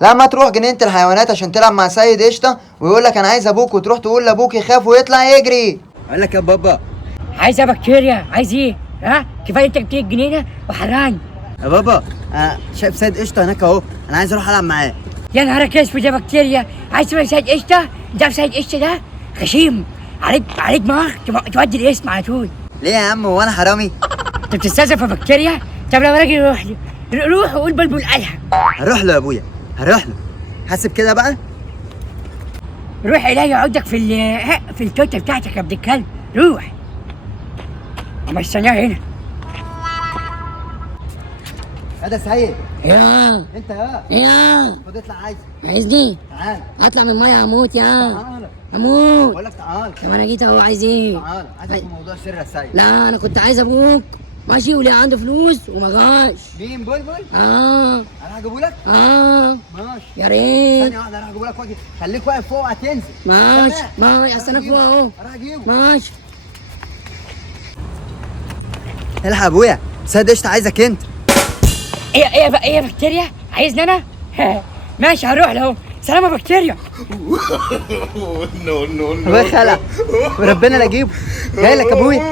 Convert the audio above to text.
لا ما تروح جنينة الحيوانات عشان تلعب مع سيد قشطة ويقول لك انا عايز ابوك، وتروح تقول لابوك يخاف ويطلع يجري. اقول لك يا بابا. عايز بكتيريا، عايز ايه؟ ها؟ كفايه انت بتيجي الجنينه وحران. يا بابا شايف سيد قشطة هناك اهو، انا عايز اروح العب معاه. يا نهارك اسود يا بكتيريا، عايز تروح سيد قشطه؟ انت عارف سيد قشطه ده غشيم، عليك دماغ تودي الاسم على طول. ليه يا عم وانا حرامي؟ انت بتستهزئ يا بكتيريا؟ طب لو راجل روح وقول بلبل قالها. هروح له يا ابويا، هروح له. حاسب كده بقى. روح الي عودك في التوته بتاعتك يا ابن الكلب، روح. اما استناه هنا. يا ده سيد. يا انت خد اطلع. عايزني تعال اطلع من الميه هموت يا تعال. هموت. بقول لك تعال. طب انا جيت اهو، عايز ايه؟ تعال عايزك في موضوع سر يا سيد. لا انا كنت عايز ابوك ماشي، وليه عنده فلوس وما جاش. مين بلبل؟ اه انا هجيبه لك. ماشي ماشي. يا ريت. ثانية واحدة انا هجيبه لك واجي. خليك واقف فوق هتنزل. ماشي استناك فوق اهو. انا هجيبه. ماشي. الحق يا ابويا، سيد قشطة عايزك انت. ايه يا بكتيريا؟ عايزني انا؟ ماشي هروح له. سلام يا بكتيريا. ابويا خلع وربنا لا اجيبه. جاي لك يا ابويا.